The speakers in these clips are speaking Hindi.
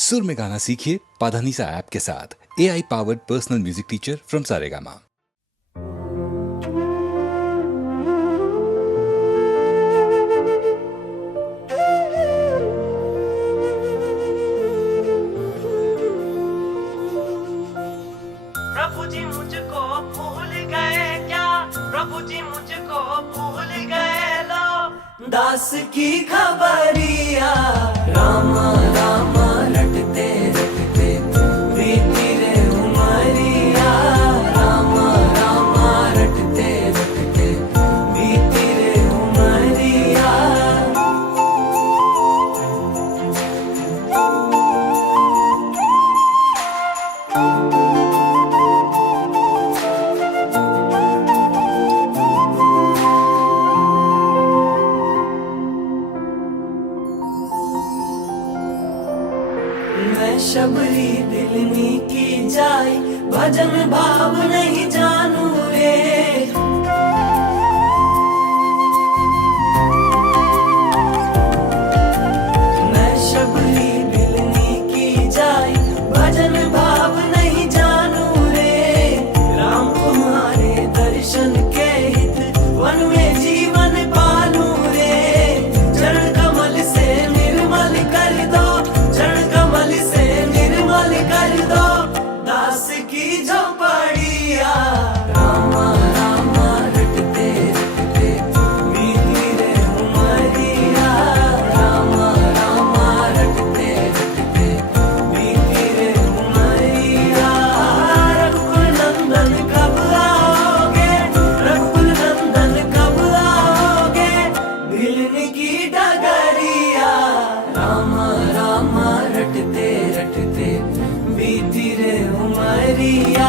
सुर में गाना सीखिए पाधानीसा ऐप के साथ AI powered personal music teacher from Saregama. प्रभु जी मुझको भूल गए क्या, प्रभु जी मुझको भूल गए लो। दास की खबरिया राम राम रटते रटते बीती रे उमरिया, राम राम रटते रटते बीती रे उमरिया। मैं शबरी दिलनी की जाई, भजन भाव नहीं जानू रे। मैं शबरी दिलनी की जाई, भजन भाव नहीं जानू रे। राम तुम्हारे दर्शन के हित वन में जीवन पालू रे। चरण कमल से निर्मल कर दो, चरण कमल से निर्मल कर दो दास की झोपड़िया। राम राम रटते रटते बीती रे उमरिया, राम राम रटते रटते बीती रे उमरिया। रघुकुल नंदन कब आओगे, रघुकुल नंदन कब आओगे, भिलन की डगरिया। राम राम रटते रटते बीती रे उमरिया।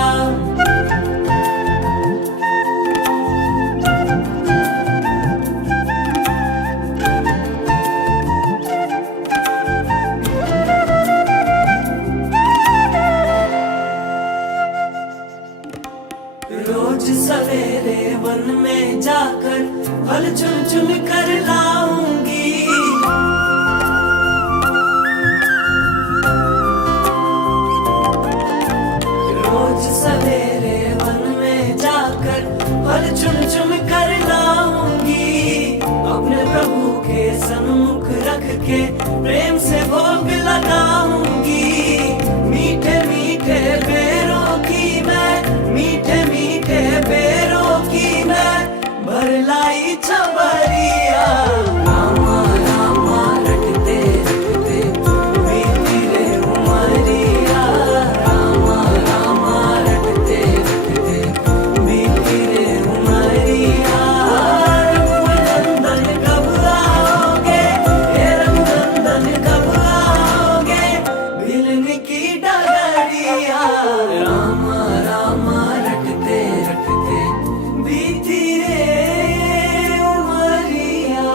रोज सवेरे वन में जाकर फल चुन चुन कर लाऊंगी। रोज सवेरे वन में जाकर फल चुन चुन कर लाऊंगी। अपने प्रभु के सन्मुख रख के प्रेम से भोग लगाऊंगी। मीठे मीठे बेरों की मैं, मीठे मीठे बेरों की मैं भर लाई छबरिया। राम राम रटते रटते बीती रे उमरिया, राम राम रटते रटते बीती रे उमरिया। रघुनंदन कब आओगे, हे रघुनंदन कब आओगे, भिलन की डगरिया। राम राम रटते रटते बीती रे उमरिया।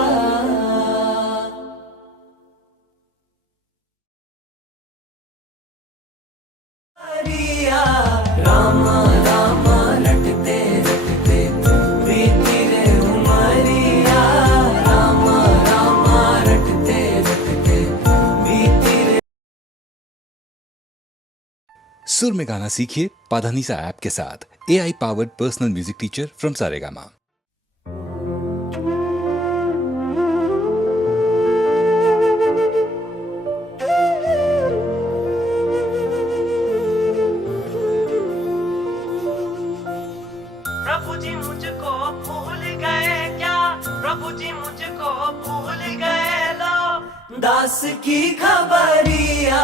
राम राम रटते रटते बीती रे उमरिया, राम राम रटते रटते बीती रे। सुर में गाना सीखिए पाधानीसा ऐप के साथ AI powered personal music teacher from Saregama. प्रभु जी मुझको भूल गए क्या, प्रभु जी मुझको भूल गए लो। दास की खबरिया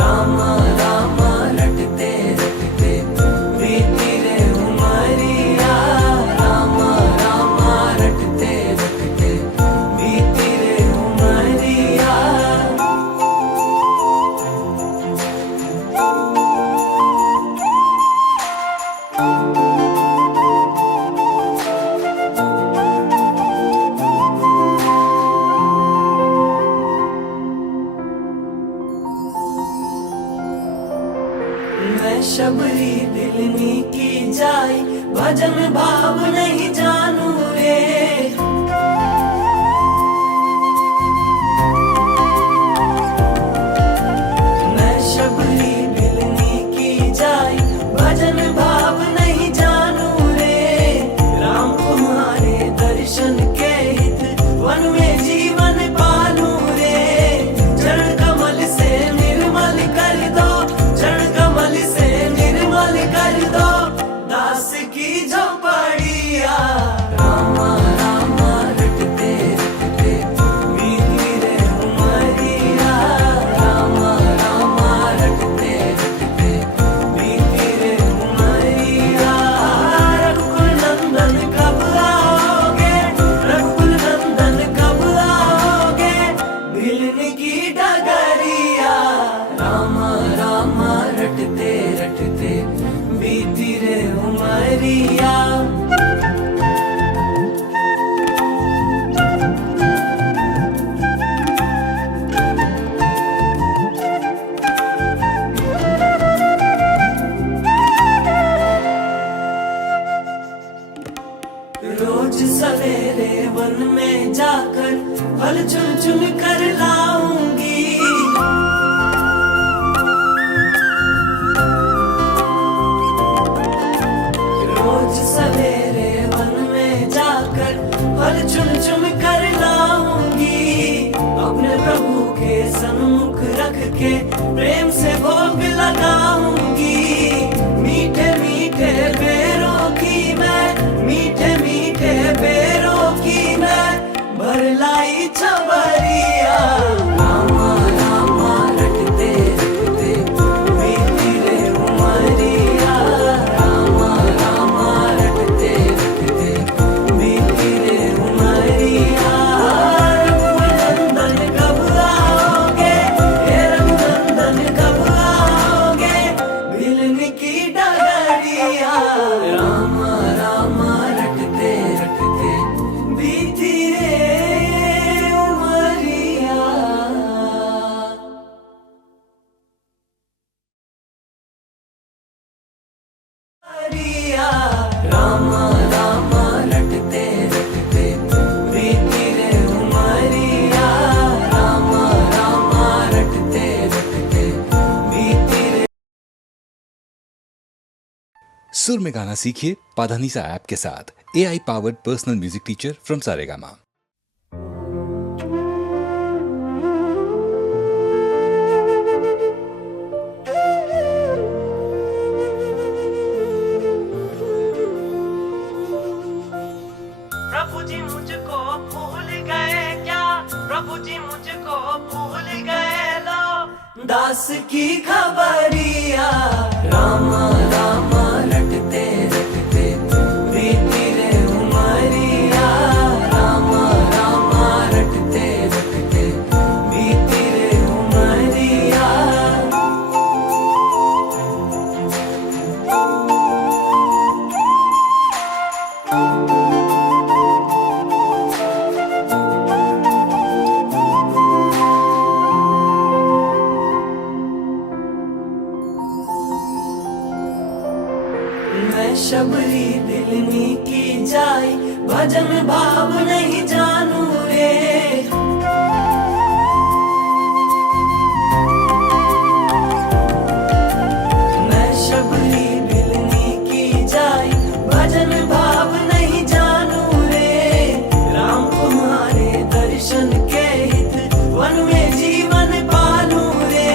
राम राम रटते रटते बीती रे उमरिया, राम राम रटते रटते बीती रे उमरिया। मैं शबरी दिलनी की जाई, भजन भाव नहीं जानू रे। मैं चुन कर लाऊंगी। रोज सवेरे वन में जाकर फल चुन चुन कर लाऊंगी। अपने प्रभु के सन्मुख रख के प्रेम से भोग लगाऊंगी। मीठे मीठे बेरों की मैं, मीठे मीठे बेरों की मैं भर लाई छबरिया। रामा रामा रटते रटते बीती रे उमरिया। रामा रामा रटते रटते बीती रे उमरिया। रघुनंदन कब आओगे, हे रघुनंदन कब आओगे, मिलने की डगरिया। रामा रामा रटते रटते बीती रे उमरिया। रामा रामा रटते रटते बीती रे उमरिया। रामा रामा रटते रटते बीती रे। सुर में गाना सीखिए पाधानीसा ऐप के साथ AI powered personal music teacher from Saregama. प्रभु जी मुझको भूल गए क्या, प्रभु जी मुझको भूल गए लो दास की खबरिया। रामा रामा रटते रटते बीती रे उमरिया। रामा रामा रटते रटते बीती रे उमरिया। मैं शबरी दिलनी की जाई, भजन भाव नहीं जानू रे। मैं शबरी दिलनी की जाई, भजन भाव नहीं जानू रे। राम तुम्हारे दर्शन के हित वन में जीवन पालू रे।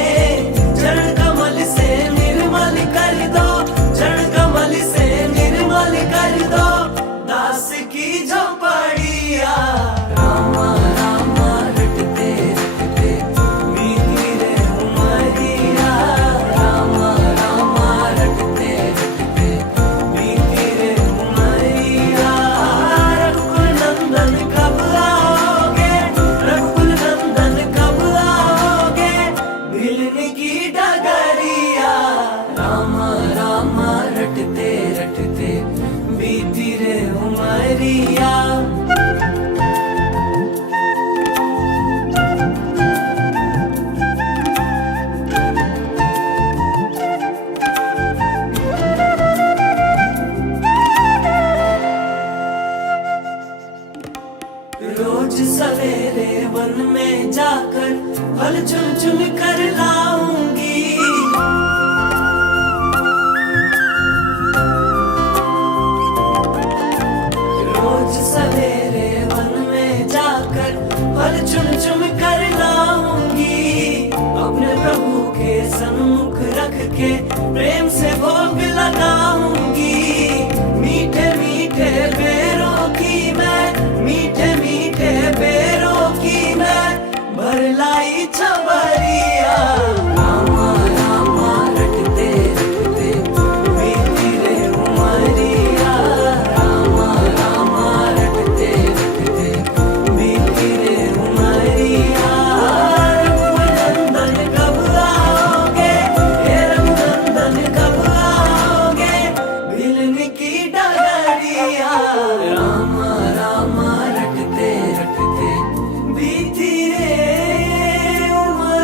चरण कमल से निर्मल कर दो, चरण कमल से निर्मल कर दो दास की झोपड़िया। रामा रामा रटते रटते बीती रे उमरिया। रामा रामा रटते रटते बीती रे उमरिया। रघुनंदन कब आओगे, रघुनंदन कब आओगे, मिलने की डगरिया। रामा रामा रटते रटते बीती रे उमरिया। रोज सवेरे वन में जाकर फल चुन चुन कर लाऊंगी। रोज सवेरे वन में जाकर फल चुन चुन कर लाऊंगी। अपने प्रभु के सन्मुख रख के प्रेम से भोग लगाऊंगी। मीठे मीठे बेरों की मैं, मीठे मीठे बेरों की मैं भर लाई छबरिया। रामा रामा रटते रटते बीती रे उमरिया। रामा रामा रटते रटते बीती रे उमरिया। रघुनंदन कब आओगे, हे रघुनंदन कब आओगे, मिलने की डगरिया। रामा रामा रटते रटते बीती रे उमरिया।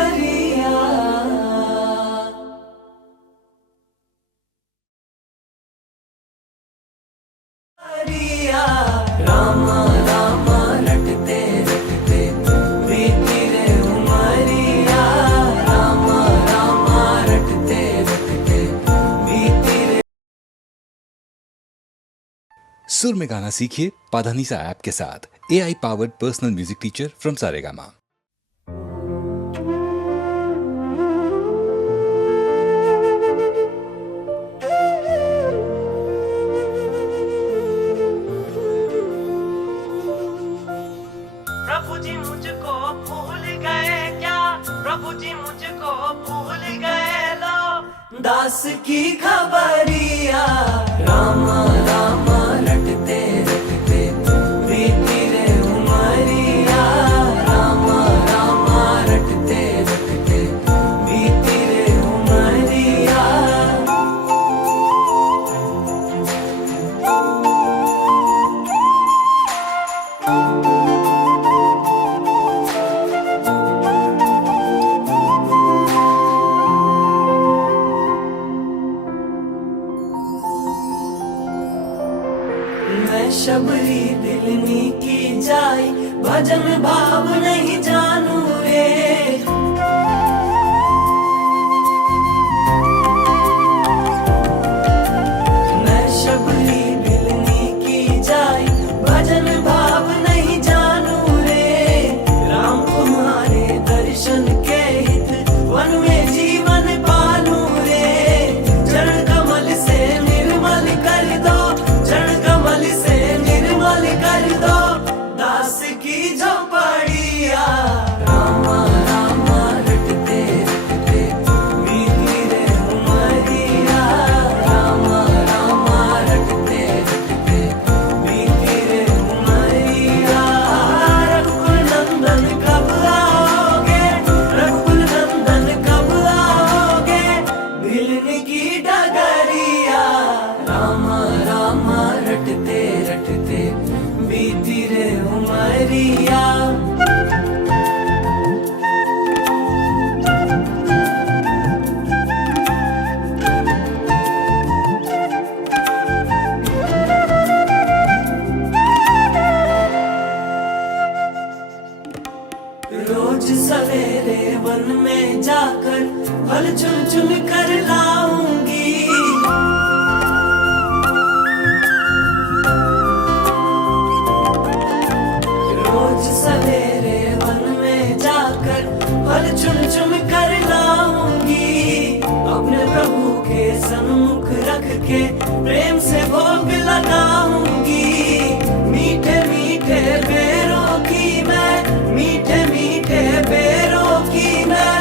सुर में गाना सीखिए पाधानीसा ऐप के साथ AI powered personal music teacher from Saregama. प्रभु जी मुझको भूल गए क्या, प्रभु जी मुझको भूल गए लो, दास की खबरिया राम राम रटते रटते बीती रे उमरिया, राम राम रटते रटते बीती रे उमरिया। मैं शबरी दिलनी की जाई, भजन भाव नहीं जानू रे, मैं शबरी दिलनी की जाई, भजन भाव नहीं जानू रे, राम तुम्हारे दर्शन के हित वन में जीवन पालू रे, चरण कमल से निर्मल कर दो, चरण कमल से निर्मल कर दो, दास की झोपड़िया राम राम रटते रटते बीती रे उमरिया, राम राम रटते रटते बीती रे उमरिया। रघुकुल नंदन कब आओगे, रघुकुल नंदन कब आओगे, भिलन की डगरिया राम राम रटते रटते बीती रे उमरिया। रोज सवेरे वन में जाकर फल चुन चुन कर लाऊंगी, रोज सवेरे वन में जाकर फल चुन चुन कर लाऊंगी, अपने प्रभु के सन्मुख रख के प्रेम से भोग लगाऊंगी, मीठे मीठे बेरों की मैं, मीठे मीठे बेरों की मैं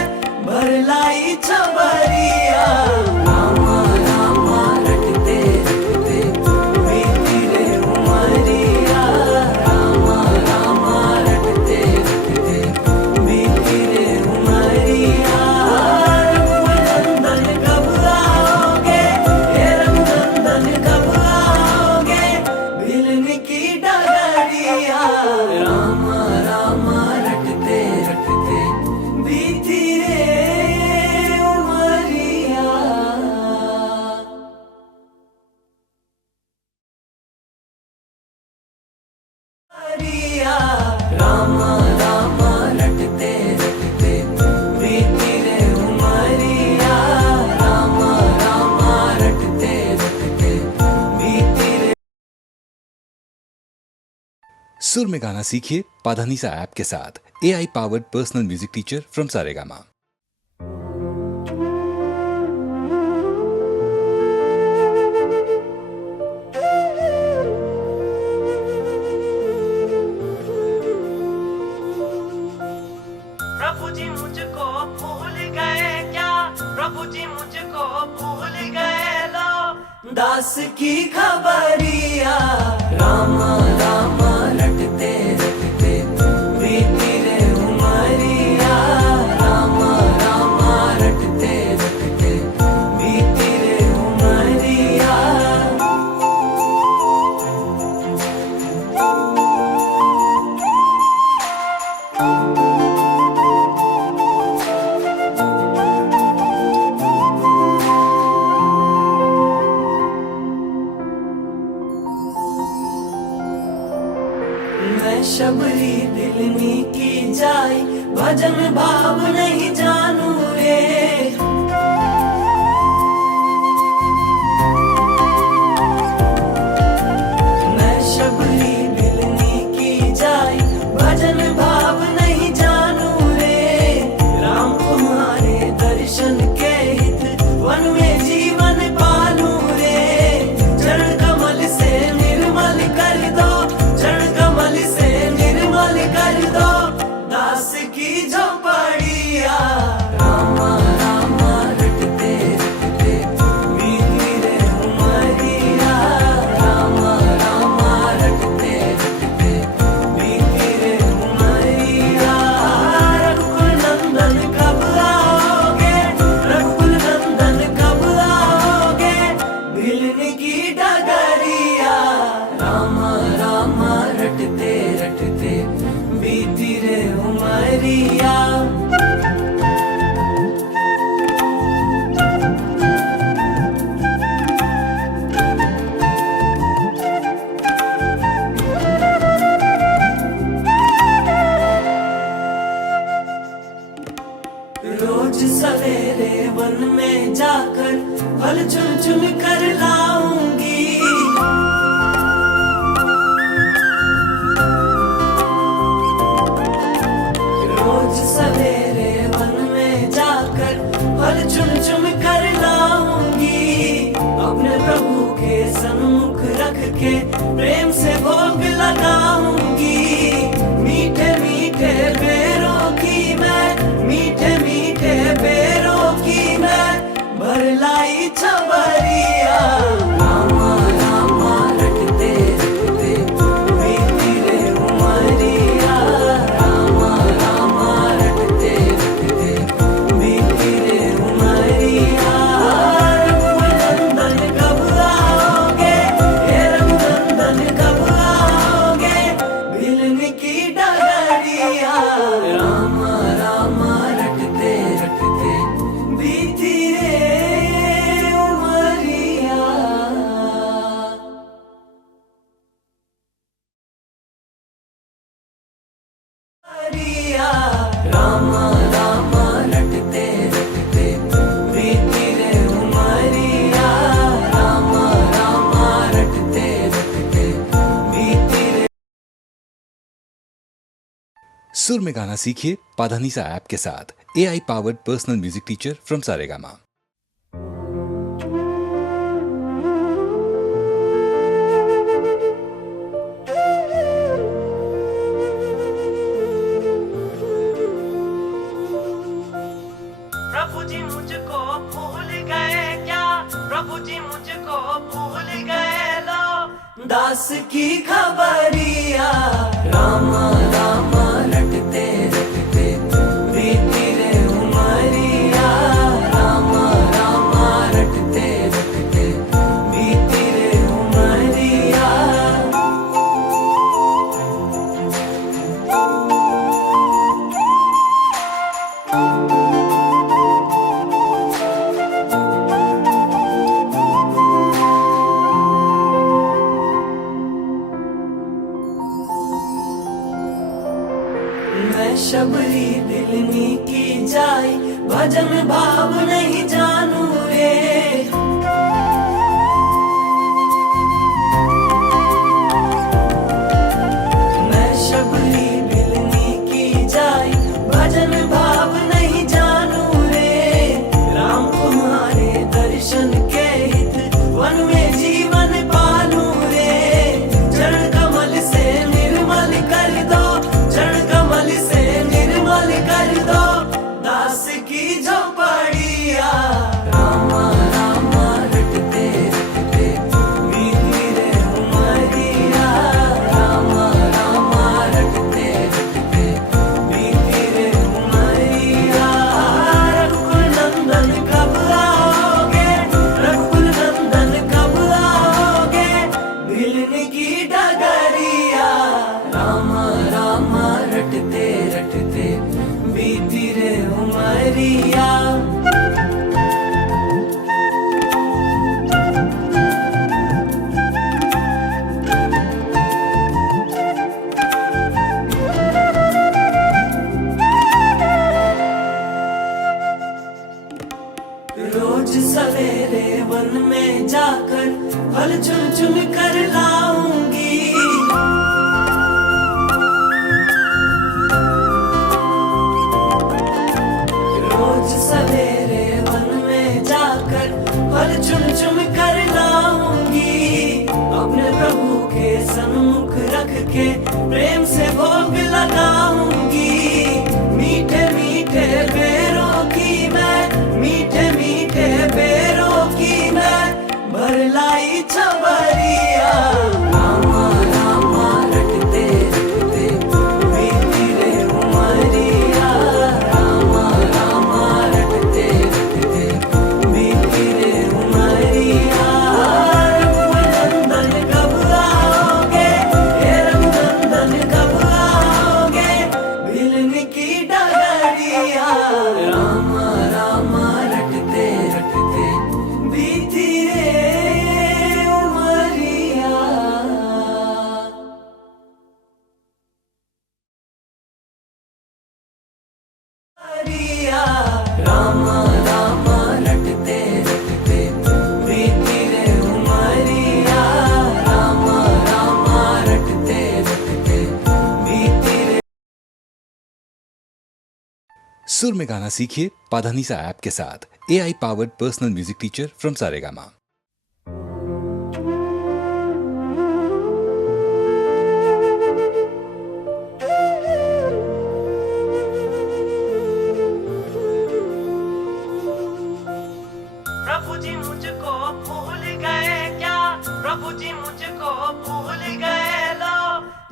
भर लाई छबरिया राम राम रटते रटते बीती रे उमरिया, राम राम रटते रटते बीती रे उमरिया। रघुनंदन कब आओगे, हे रघुनंदन कब आओगे, भिलन की डगरिया राम राम रटते रटते बीती रे उमरिया। राम राम रटते रटते बीती रे उमरिया, राम राम रटते रटते बीती रे। सुर में गाना सीखिए पाधानीसा ऐप के साथ AI powered personal music teacher from Saregama. प्रभु जी मुझको भूल गए क्या, प्रभु जी मुझको भूल गए लो, दास की खबरिया राम राम रटते रटते बीती रे उमरिया, राम राम रटते रटते बीती रे उमरिया। मैं शबरी दिलनी की जाई, भजन भाव नहीं जानू रे, मैं रोज सवेरे वन में जाकर फल चुन चुन कर लाऊंगी। रोज सवेरे वन में जाकर फल चुन चुन कर लाऊंगी। अपने प्रभु के सन्मुख रख के प्रेम से भोग लगाऊंगी। मीठे मीठे बेरों की मैं, मीठे मीठे बेरों की मैं भर लाई छबरिया। रामा रामा रटते रटते बीती रे उमरिया। रामा रामा रटते रटते बीती रे उमरिया। रघुनंदन कब आओगे, हे रघुनंदन कब आओगे, मिलने की डगरिया। रामा रामा रटते रटते बीती रे उमरिया। रामा रामा रटते रटते बीती रे उमरिया। रामा रामा रटते रटते बीती रे। सुर में गाना सीखिए पाधानीसा ऐप के साथ AI powered personal music teacher from Saregama. प्रभु जी मुझको भूल गए क्या, प्रभु जी मुझको भूल गए लो, दास की खबरिया। रामा रामा रटते रटते बीती रे उमरिया। रामा रामा रटते रटते बीती रे उमरिया। मैं शबरी दिलनी की जाई, भजन भाव नहीं जानू रे। मैं शबरी दिलनी की जाई, भजन भाव नहीं जानू रे। राम तुम्हारे दर्शन के हित वन में जीवन पालू रे। चरण कमल से निर्मल कर दो, चरण कमल से निर्मल कर दो, दास की झोपड़िया। रामा रामा रटते रटते बीती रे उमरिया। रामा रामा रटते रटते बीती रे उमरिया। रघुकुल नंदन कब आओगे, रघुकुल नंदन कब आओगे, मिलने की डगरिया। रामा रामा रटते रटते बीती रे उमरिया। रोज सवेरे वन में जाकर फल चुन चुन कर लाऊंगी। रोज सवेरे वन में जाकर फल चुन चुन कर लाऊंगी। अपने प्रभु के सन्मुख रख के प्रेम से भोग लगाऊंगी। मीठे मीठे बेरों की मैं, मीठे मीठे बेरों की मैं भर लाई छबरिया। रामा रामा रटते रटते बीती रे उमरिया। रामा रामा रटते रटते बीती रे उमरिया। रघुनंदन कब आओगे, हे रघुनंदन कब रिया राम राम रटते रटते बीती रे उमरिया राम राम रटते रटते बीती रे। सुर में गाना सीखिए पाधानीसा ऐप के साथ AI powered personal music teacher from Saregama. प्रभु जी मुझको भूल गए क्या, प्रभु जी मुझको भूल गए लो,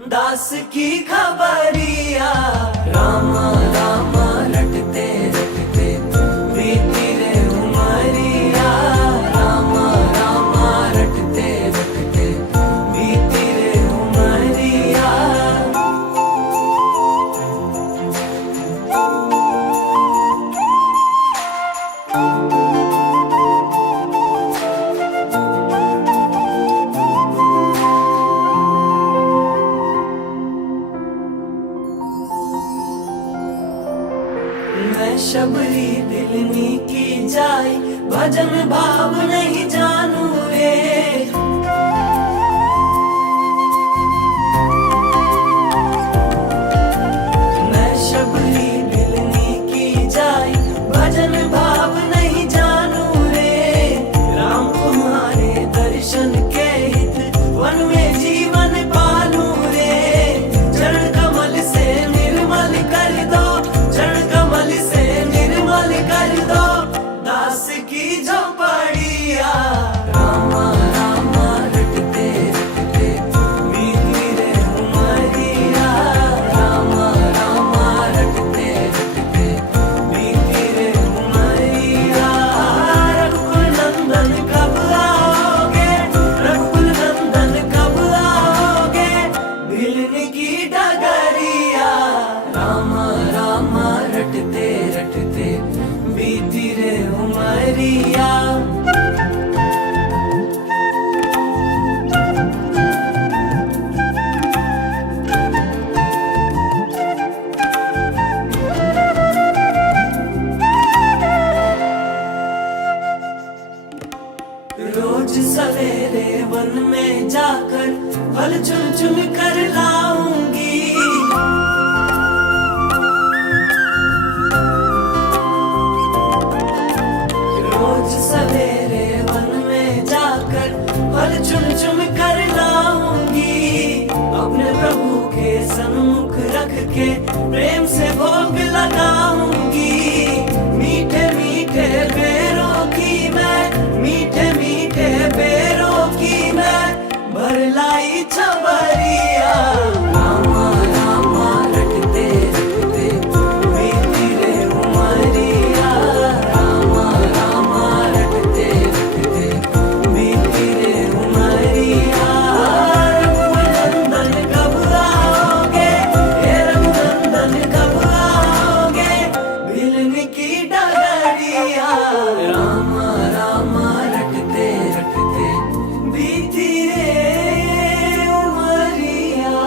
दास की खबरिया राम राम रटते रटते बीती रे उमरिया राम राम रटते रटते बीती रे उमरिया। मैं शबरी दिलनी की जाई भजन भाव नहीं जानू रे, मैं शबरी दिलनी की जाई भजन भाव नहीं जानू रे, राम तुम्हारे दर्शन के हित वन में जीवन पालू रे, चरण कमल से निर्मल कर दो, चरण कमल से निर्मल कर दो, दास की झोपड़िया राम राम रटते रटते बीती रे उमरिया राम राम रटते रटते बीती रे उमरिया। रघुकुल नंदन कब आओगे, रघुकुल नंदन कब आओगे, भिलन की डगरिया राम राम रटते रटते बीती रे उमरिया। रोज सवेरे वन में जाकर फल चुन चुन कर लाऊंगी, रोज सवेरे वन में जाकर फल चुन चुन कर लाऊंगी, अपने प्रभु के सन्मुख रख के प्रेम से भोग लगाऊंगी, मीठे मीठे बेरों की मैं, मीठे मीठे बेरों की मैं भर लाई छबरिया राम राम रटते रटते बीती रे उमरिया राम राम रटते रटते बीती रे उमरिया। रघुनंदन कब आओगे, हे रघुनंदन कब आओगे, भिलन की डगरिया राम राम रटते रटते बीती रे उमरिया।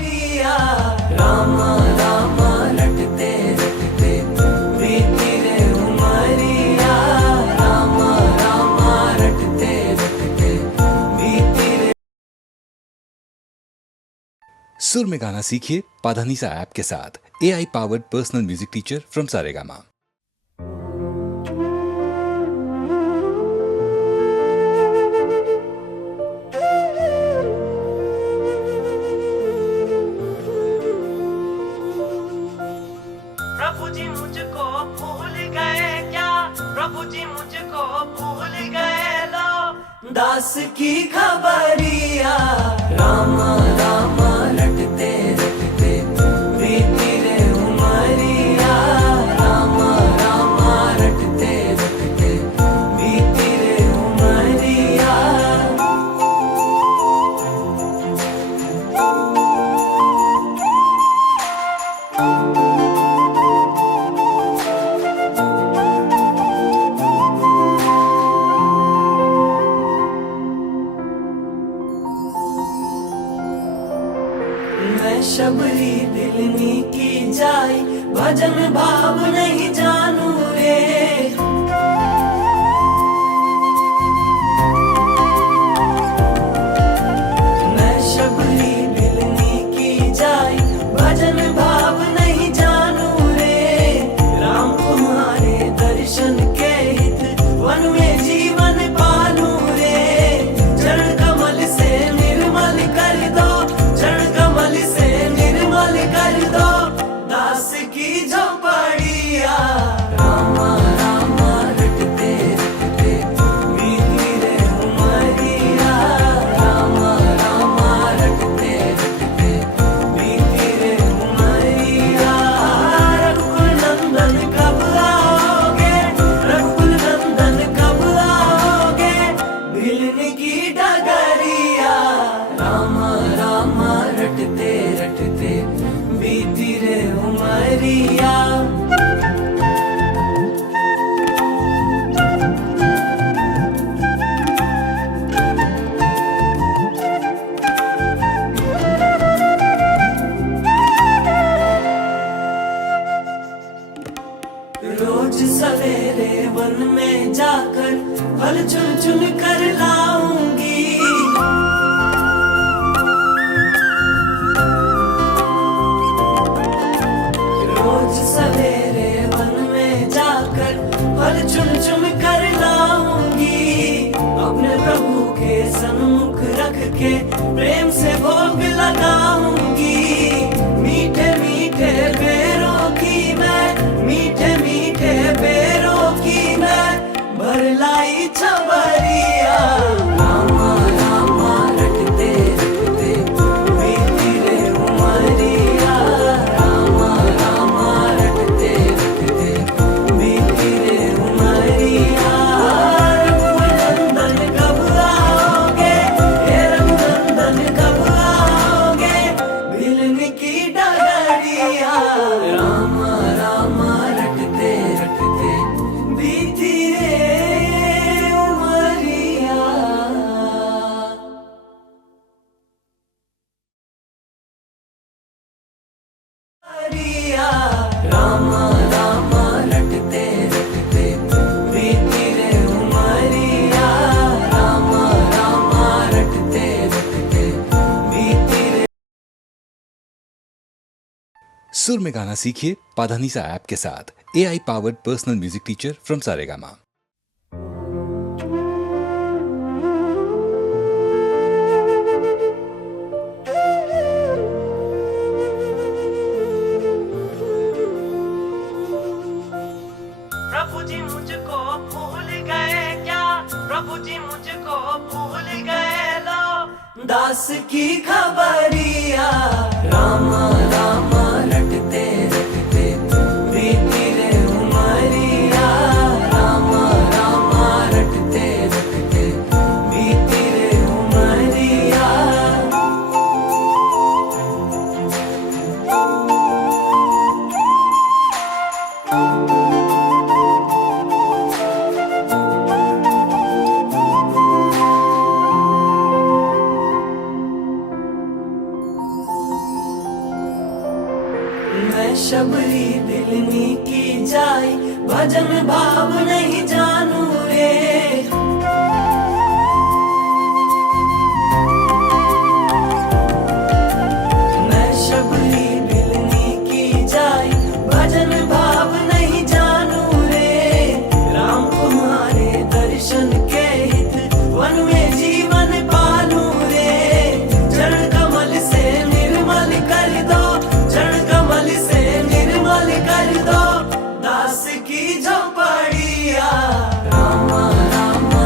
रिया राम राम रटते रटते बीती रे उमरिया राम राम रटते रटते बीती रे। सुर में गाना सीखिए पाधानीसा ऐप के साथ AI powered personal music teacher from Saregama. प्रभु जी मुझको भूल गए क्या, प्रभु जी मुझको भूल गए लो, दास की खबरिया राम राम रटते रटते बीती रे उमरिया राम राम रटते रटते बीती रे उमरिया। मैं शबरी दिलनी की जाई भजन भाव नहीं जानू रे। मैं शबरी दिलनी की जाई भजन भाव नहीं जानू रे। राम तुम्हारे दर्शन के हित वन में जीवन पालू रे। चरण कमल से निर्मल कर दो, चरण कमल से निर्मल कर दो दास की झोपड़िया। रामा रामा रटते रटते बीती रे उमरिया। रामा रामा रटते रटते बीती रे उमरिया। रघुकुल नंदन कब आओगे, रघुकुल नंदन कब आओगे भिलन की डगरिया। रामा रामा रटते रटते बीती रे उमरिया। रोज सवेरे वन में जाकर फल चुन चुन कर लाऊंगी। रोज सवेरे वन में जाकर फल चुन चुन कर लाऊंगी। अपने प्रभु के सन्मुख रख के प्रेम से भोग लगाऊंगी। मीठे मीठे बेरों की मैं, मीठे मीठे बेरों की मैं भर लाई छबरिया। रामा रामा रटते रटते बीती रे उमरिया। रामा रामा रटते रटते बीती रे उमरिया। रघुकुल नंदन कब आओगे, हे रघुनंदन कब आओगे भिलन की डगरिया। रामा रामा रटते रटते बीती रे उमरिया। रामा रामा रटते रटते बीती रे उमरिया। रामा रामा रटते रटते बीती रे। सुर में गाना सीखिए पाधानीसा ऐप के साथ। AI powered personal music teacher from Saregama. प्रभु जी मुझको भूल गए क्या, प्रभु जी मुझको भूल गए लो दास की खबरिया। रामा रामा रटते रटते बीती रे उमरिया। रामा रामा रटते रटते बीती रे उमरिया। मैं शबरी दिलनी की जाई भजन भाव नहीं जानू रे। मैं शबरी दिलनी की जाई भजन भाव नहीं जानू रे। राम तुम्हारे दर्शन के हित वन में जीवन पालू रे। चरण कमल से निर्मल कर दो, चरण कमल से निर्मल कर दो दास की झोपड़िया। रामा रामा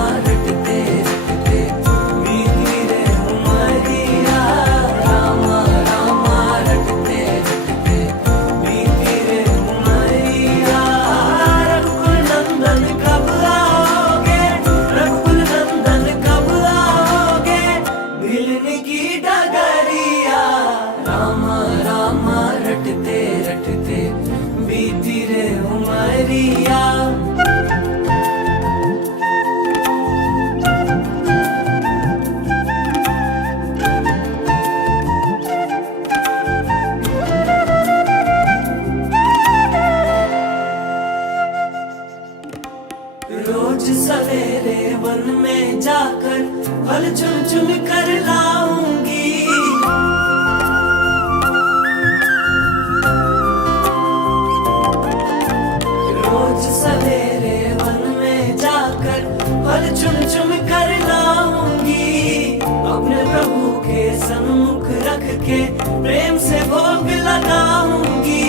रख के प्रेम से भोग लगाऊंगी।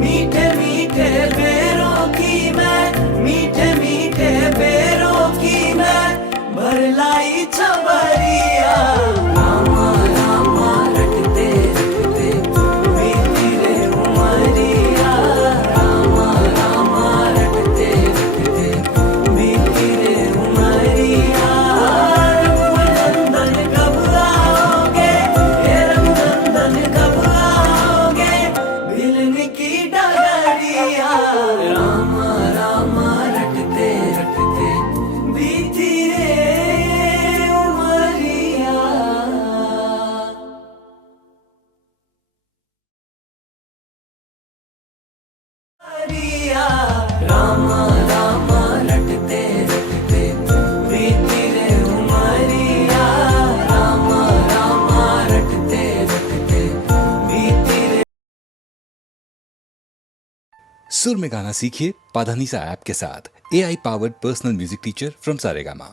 मीठे मीठे बेरों की मैं, मीठे मीठे बेरों की मैं भरलाई छबरिया। रामा रामा रटते रटते बीती रे उमरिया। रामा रामा रटते रटते बीती रे उमरिया। रघुनंदन कब आओगे, हे रघुनंदन कब आओगे, भिलन की डगरिया। रामा रामा रटते रटते बीती रे उमरिया। रामा रामा रटते रटते बीती रे उमरिया। रामा रामा रटते रटते बीती रे। सुर में गाना सीखिए पाधानीसा ऐप के साथ AI powered personal music teacher from Saregama.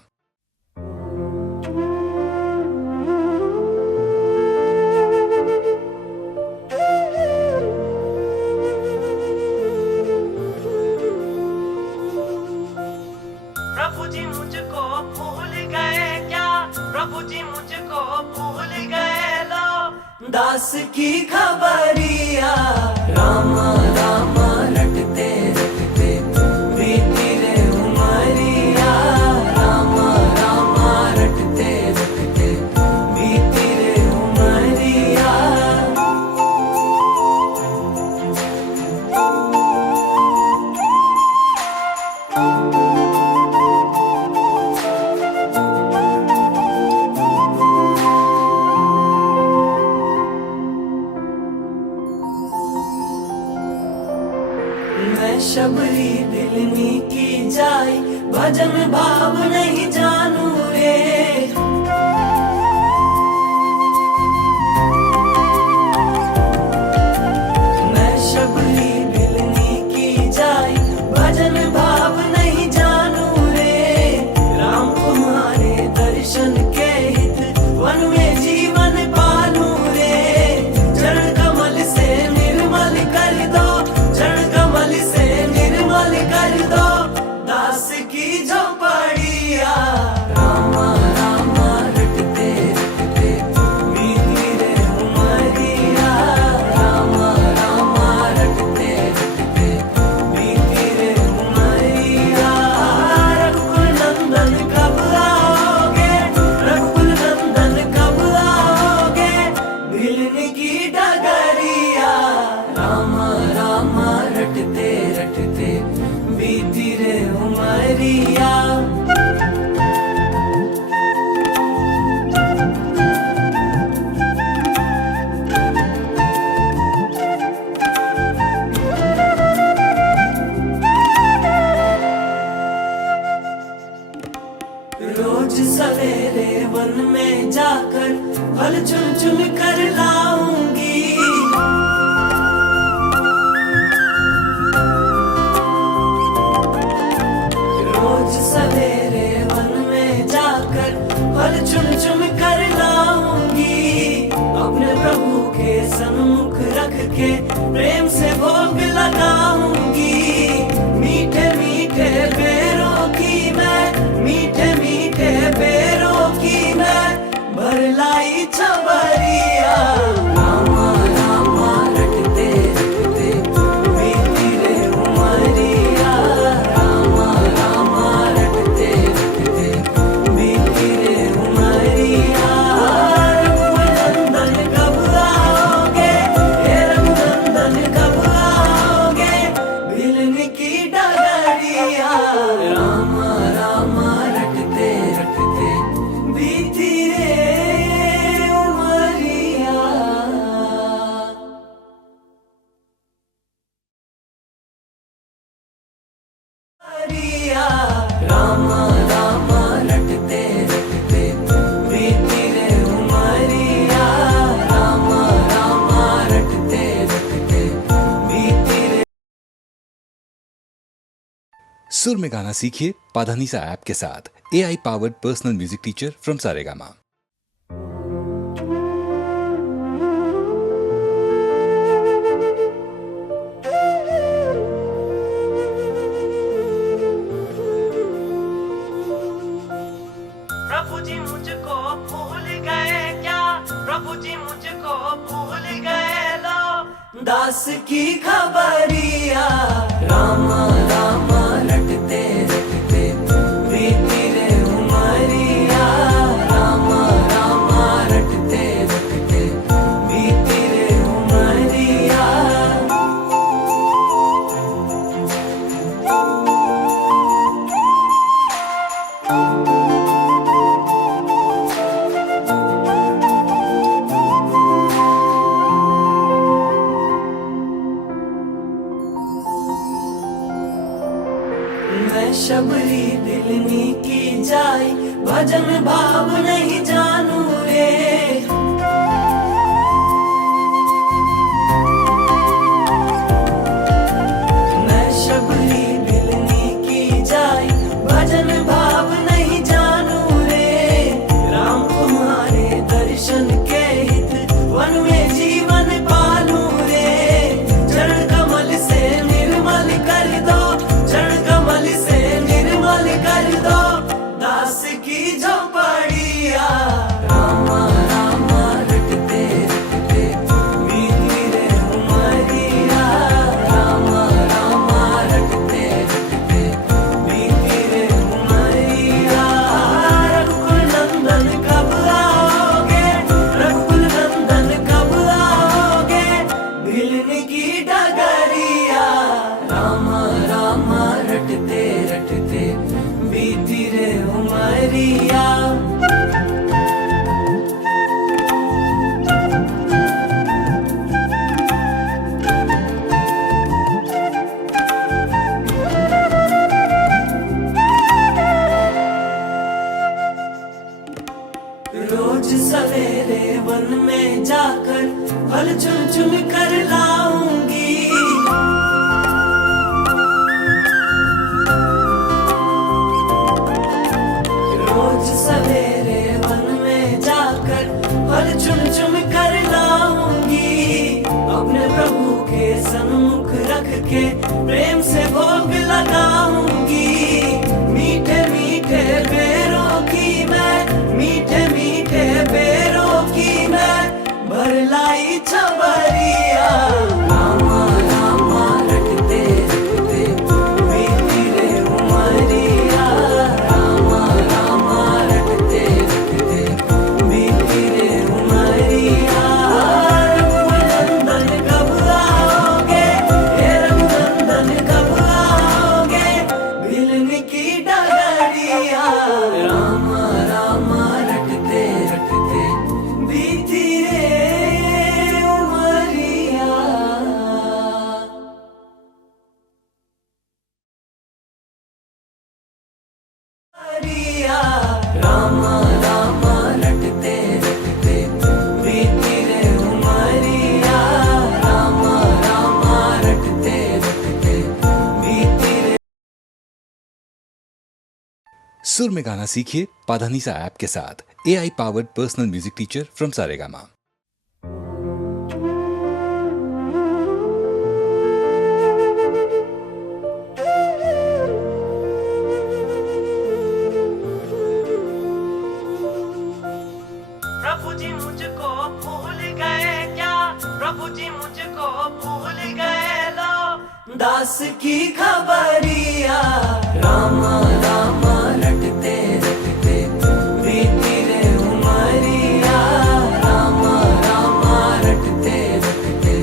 प्रभु जी मुझको भूल गए क्या, प्रभु जी मुझको भूल गए लो, दास की खबरिया। रामा रामा रटते रटते बीती रे उमरिया। रामा रामा रटते रटते बीती रे उमरिया। मैं शबरी दिलनी की जाई, भजन भाव नहीं जानू रे। मैं शबरी दिलनी की जाई, भजन भाव नहीं जानू रे। राम तुम्हारे दर्शन के हित वन में जीवन पालू रे। चरण कमल से निर्मल कर दो, चरण कमल से निर्मल कर दो, दास की झोपड़िया। रामा रामा रटते रटते बीती रे उमरिया। रामा रामा रटते रटते बीती रे उमरिया। रघुनंदन कब आओगे, रघुनंदन कब आओगे, भिलन की डगरिया। रामा रामा रटते रटते बीती रे उमरिया। रोज सवेरे वन में जाकर फल चुन चुन कर लाऊंगी। रोज सवेरे वन में जाकर फल चुन चुन कर लाऊंगी। अपने प्रभु के सन्मुख रख के प्रेम से भोग लगाऊंगी। मीठे मीठे बेरों की मैं, मीठे मीठे बेरों की मैं भरलाई छबरिया। रामा रामा रटते रटते बीती रे उमरिया। रामा रामा रटते रटते बीती रे उमरिया। रघुनंदन कब आओगे, हे रघुनंदन कब आओगे, भिलन की डगरिया। रामा रामा रटते रटते बीती रे उमरिया। रामा रामा रटते रटते बीती रे उमरिया। रामा रामा रटते रटते बीती रे। सुर में गाना सीखिए पाधानीसा ऐप के साथ AI powered personal music teacher from Saregama. प्रभु जी मुझको भूल गए लो, दास की खबरिया। रामा रामा रटते रटते बीती रे उमरिया, रामा रामा रटते रटते बीती रे उमरिया। मैं शबरी दिलनी की जाई, भजन भाव नहीं जानू रे। मैं शबरी दिलनी की जाई, भजन भाव नहीं जानू रे। राम तुम्हारे दर्शन के हित, वन में जीवन पालू रे। चरण कमल से निर्मल कर दो, चरण कमल से निर्मल कर दो, दास की झोपड़िया। रामा रामा रटते रटते बीती रे उमरिया, रामा रामा रटते रटते बीती रे उमरिया। रघुकुल नंदन कब आओगे, रघुकुल नंदन कब आओगे, भिलन की डगरिया। रामा रामा रटते रटते बीती रे उमरिया। रोज सवेरे वन में जाकर फल चुन चुन कर लाऊंगी। रोज सवेरे वन में जाकर फल चुन चुन कर लाऊंगी। अपने प्रभु के सन्मुख रख के प्रेम से भोग लगाऊंगी। मीठे मीठे बेरों की मैं, मीठे मीठे बेरों की मैं भर लाई छबरिया। रामा रामा रटते रटते बीती रे उमरिया, रामा रामा रटते रटते बीती रे उमरिया। रघुनंदन कब आओगे, हे रघुनंदन कब आओगे, भिलन की डगरिया। रामा रामा रटते रटते बीती रे उमरिया। रामा रामा रटते रटते बीती रे उमरिया, रामा रामा रटते रटते बीती रे। सुर में गाना सीखिए पाधानीसा ऐप के साथ। AI powered personal music teacher from Saregama. प्रभु जी मुझको भूल गए क्या, प्रभु जी मुझको भूल गए लो, दास की खबरिया। रामा रामा रटते रटते बीती रे उमरिया, रामा रामा रटते रटते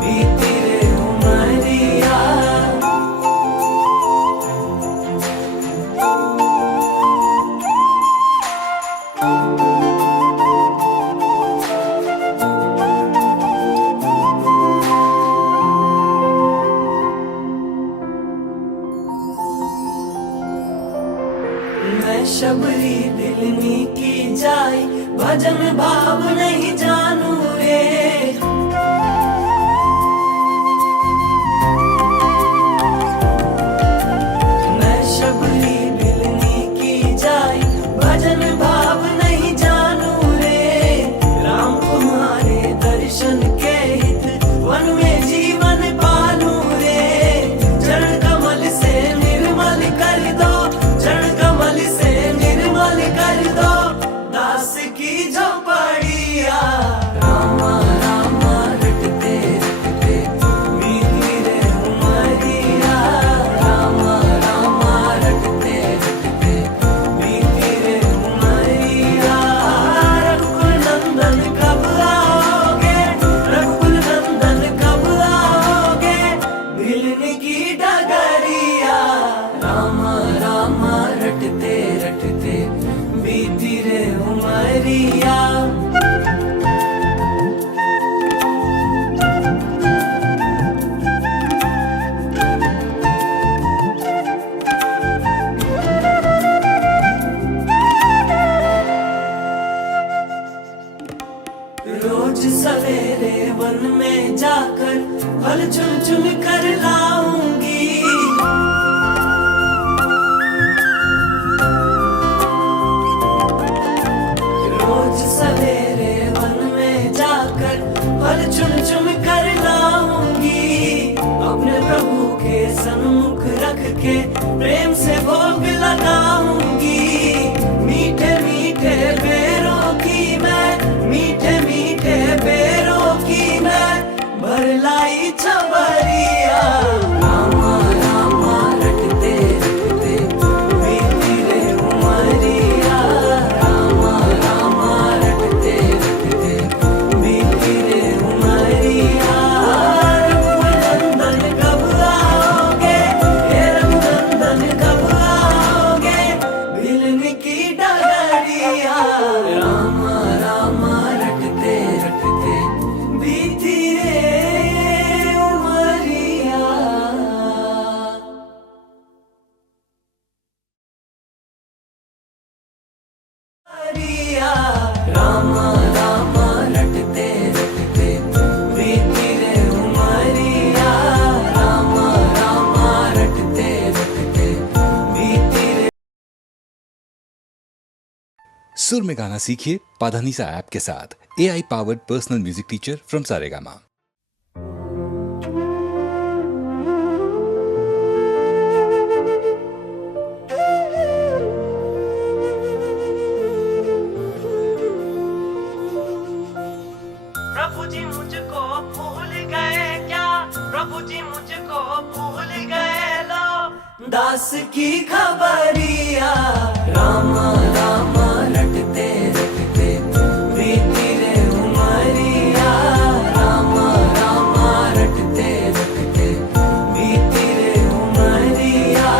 बीती रे उमरिया। सवेरे वन में जाकर फल चुन चुन कर लाऊंगी। रोज सवेरे वन में जाकर फल चुन चुन कर लाऊंगी। अपने प्रभु के सन्मुख रख के प्रेम से भोग लगाऊंगी। मीठे मीठे बेरों की मैं, मीठे मीठे बेरों की मैं भर लाई छबरिया। रामा रामा रटते रटते बीती रे उमरिया। रामा रामा रटते रटते बीती रे उमरिया। रघुनंदन कब आओगे, हे रघुनंदन कब आओगे, भिलने की डगरिया। रामा रामा रटते रटते बीती रे उमरिया। रामा रामा रटते रटते बीती रे उमरिया। रामा रामा रटते रटते बीती रे। सुर में गाना सीखिए पाधानीसा ऐप के साथ AI powered personal music teacher from Saregama. प्रभु जी मुझको भूल गए क्या, प्रभु जी मुझको भूल गए लो, दास की खबरिया। रामा रामा रटते रटते बीती रे उमरिया। रामा रामा रटते रटते बीती रे उमरिया।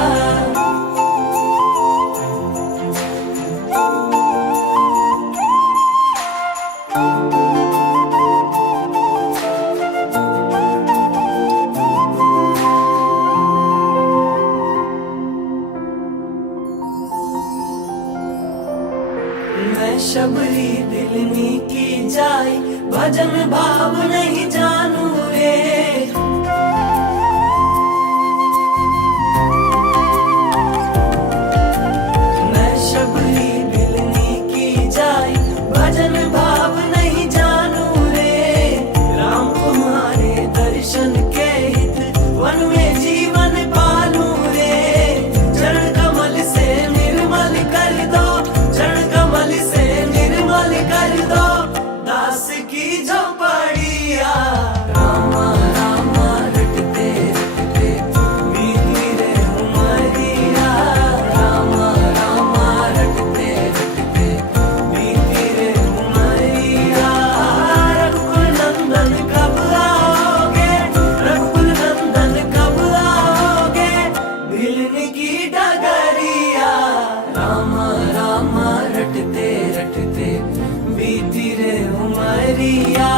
मैं शबरी दिलनी की जाई, भजन भाव नहीं जानू रे। मैं शबरी दिलनी की जाई, भजन भाव नहीं जानू रे। राम तुम्हारे दर्शन के हित वन में जीवन पालू रे। चरण कमल से निर्मल कर दो, चरण कमल से निर्मल कर दो, दास की झोपड़िया। रामा रामा रटते रटते बीती रे उमरिया। रामा रामा रटते रटते बीती रे उमरिया। रघुनंदन कब आओगे, रघुनंदन कब आओगे, भिलने की डगरिया। रामा रामा रटते रटते बीती रे उमरिया।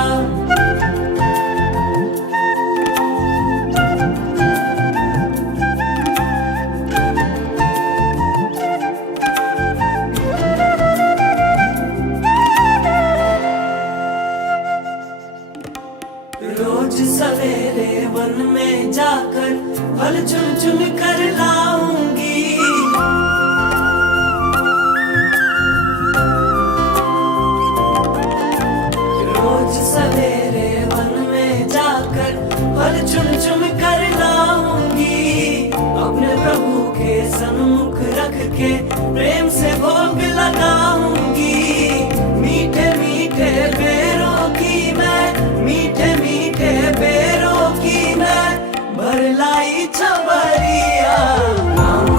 रोज सवेरे वन में जाकर फल चुन चुन कर लाऊंगी। रोज सवेरे वन में जाकर फल चुन चुन कर लाऊंगी। अपने प्रभु के सन्मुख रख के प्रेम से भोग लगाऊंगी। मीठे मीठे बेरों की मैं, मीठे मीठे बेरों की मैं भर लाई छबरिया। रामा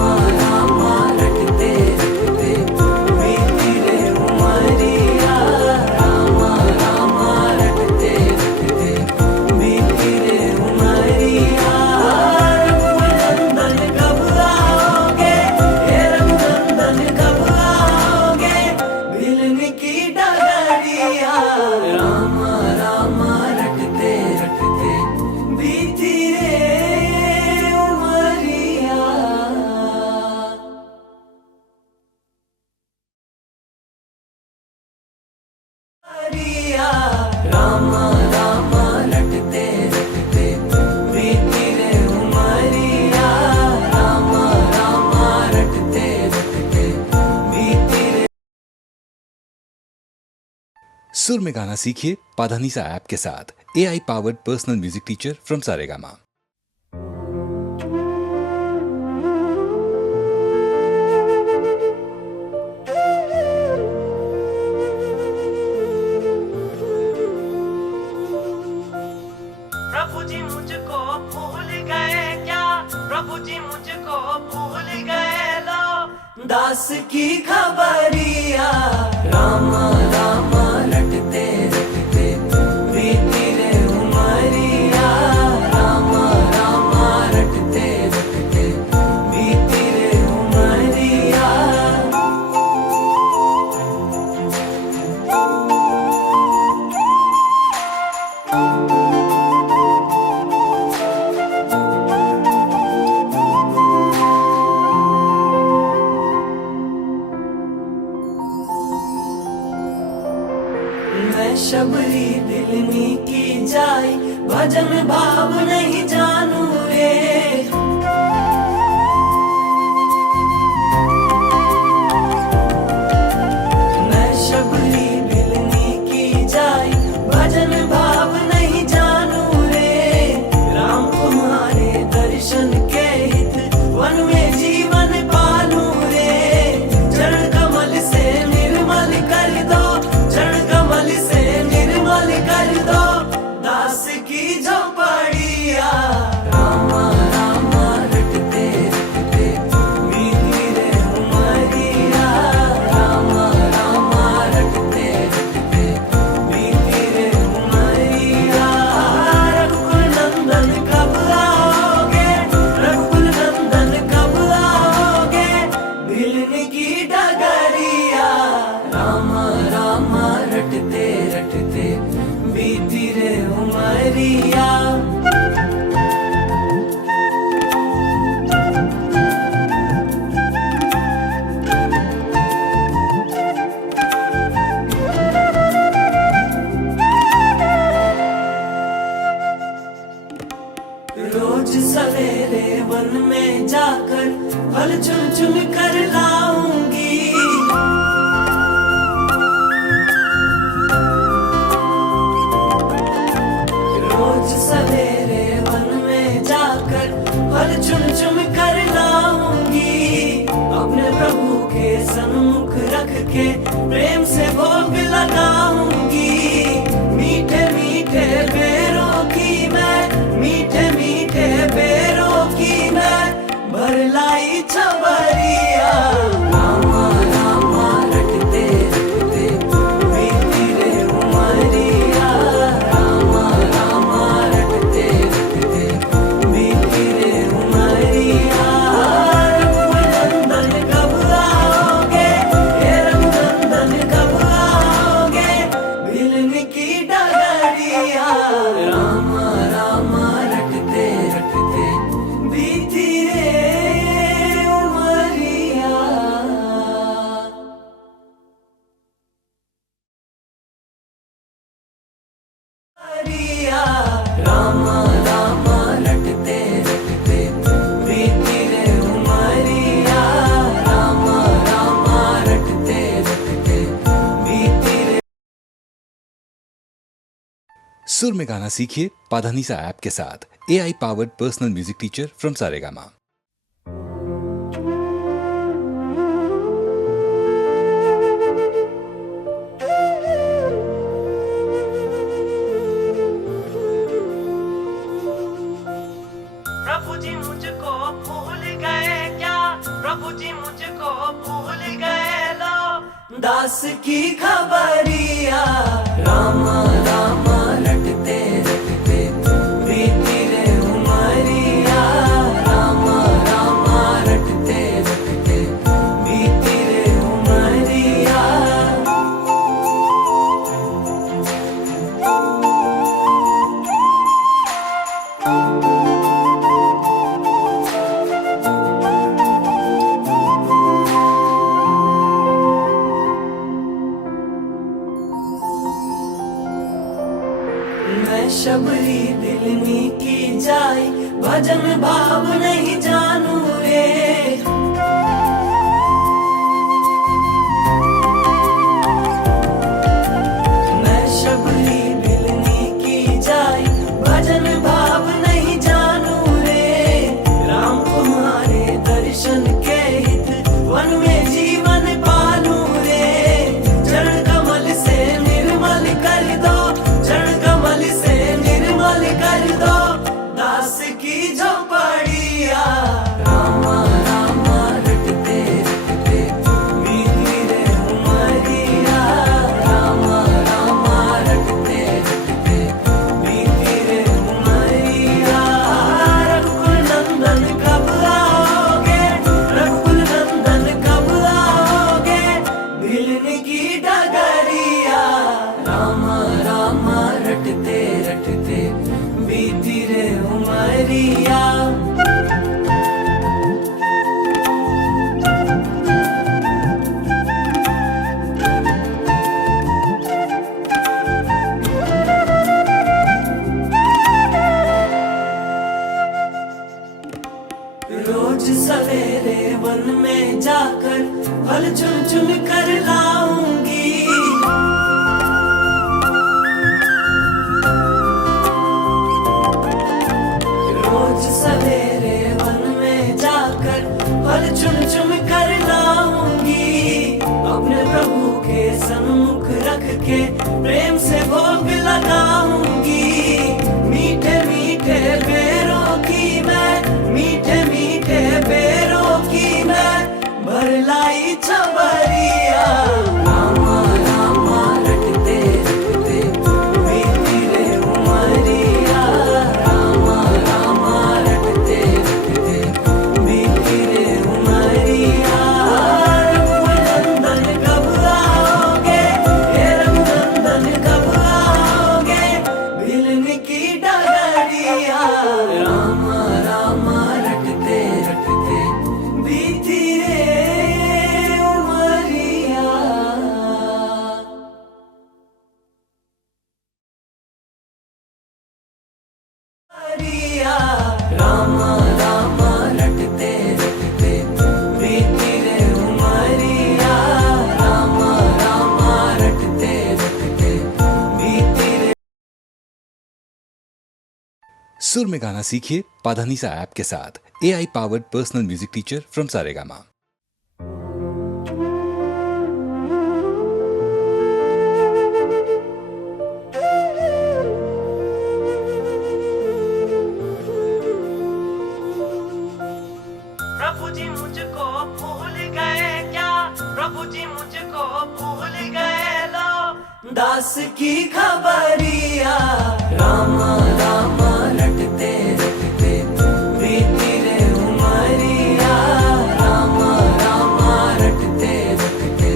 सुर में गाना सीखिए पाधानीसा ऐप के साथ AI powered personal music teacher from Saregama. प्रभु जी मुझको भूल गए क्या, प्रभु जी मुझको भूल गए लो, दास की खबरिया राम राम रटते रटते बीती रे उमरिया, राम राम रटते रटते बीती रे उमरिया। मैं शबरी दिलनी की जाई, भजन भाव नहीं जानू रे, मैं शबरी दिलनी की जाई, भजन भाव नहीं जानू रे, राम तुम्हारे दर्शन के हित वन में जीवन पालू रे, चरण कमल से निर्मल कर दो, चरण कमल से निर्मल कर दो, दास की झोपड़िया राम राम रटते रटते बीती रे उमरिया, राम राम रटते रटते बीती रे उमरिया। रघुकुल नंदन कब आओगे, रघुकुल नंदन कब आओगे, भिलन की डगरिया राम राम रटते रटते बीती रे उमरिया। रोज सवेरे वन में जाकर फल चुन चुन कर लाऊंगी, रोज सवेरे वन में जाकर फल चुन चुन कर लाऊंगी, अपने प्रभु के सन्मुख रख के प्रेम से भोग लगाऊंगी, मीठे मीठे बेरों की मैं, मीठे मीठे बेरों की मैं भर लाई छबरिया राम राम रटते रटते बीती रे उमरिया, राम राम रटते रटते बीती रे उमरिया। रघुनंदन कब आओगे, हे रघुनंदन कब आओगे, भिलन की डगरिया राम राम रटते रटते बीती रे उमरिया। राम राम रटते रटते बीती रे उमरिया, राम राम रटते रटते बीती रे। सुर में गाना सीखिए पाधानीसा ऐप के साथ AI powered personal music teacher from Saregama. प्रभु जी मुझको भूल गए क्या, प्रभु जी मुझको भूल गए लो, दास की खबरिया राम राम रटते रटते बीती रे उमरिया, राम राम रटते रटते बीती रे उमरिया। मैं शबरी दिलनी की जाई, भजन भाव नहीं जानू रे, मैं खबरिया राम राम रटते रटते बीती रे उमरिया राम राम रटते रटते बीती रे। सुर में गाना सीखिए पाधानीसा ऐप के साथ AI powered personal music teacher from Saregama. प्रभु जी मुझको भूल गए क्या, प्रभु जी मुझको भूल गए लो, दास की खबरिया राम राम रटते रटते बीती रे उमरिया राम राम रटते रटते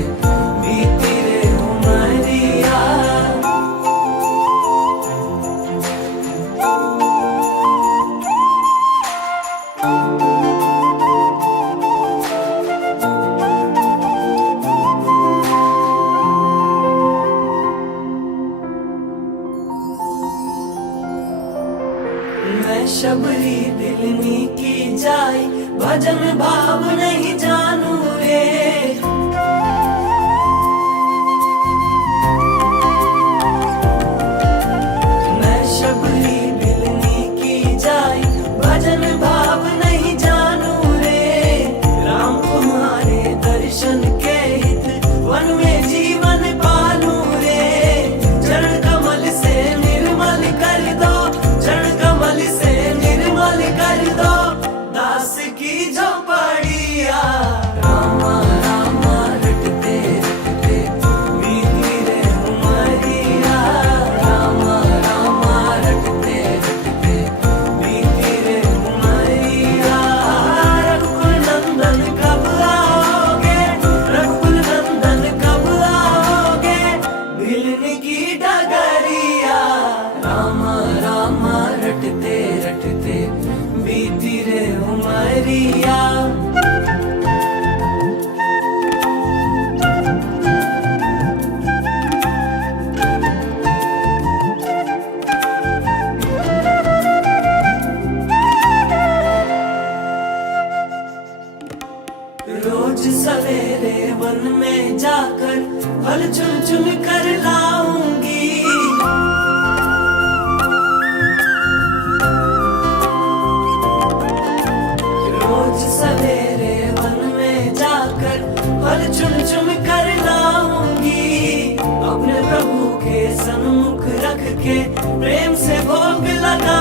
बीती रे उमरिया। मैं शबरी दिलनी की जाई भजन भाव नहीं जानू रे, मैं शबरी दिलनी की जाई भजन भाव नहीं जानू रे, राम तुम्हारे दर्शन के हित वन में जीवन पालू रे, चरण कमल से निर्मल कर दो, चरण कमल से निर्मल कर दो, दास की झोपड़िया राम राम रटते रटते बीती रे उमरिया राम राम रटते रटते बीती रे उमरिया। रघुकुल नंदन कब आओगे, रघुकुल नंदन कब आओगे, भिलन की डगरिया राम राम रटते रटते बीती रे उमरिया। रोज सवेरे वन में जाकर फल चुन चुन कर लाऊंगी, रोज सवेरे वन में जाकर फल चुन चुन कर लाऊंगी, अपने प्रभु के सन्मुख रख के प्रेम से भोग लगा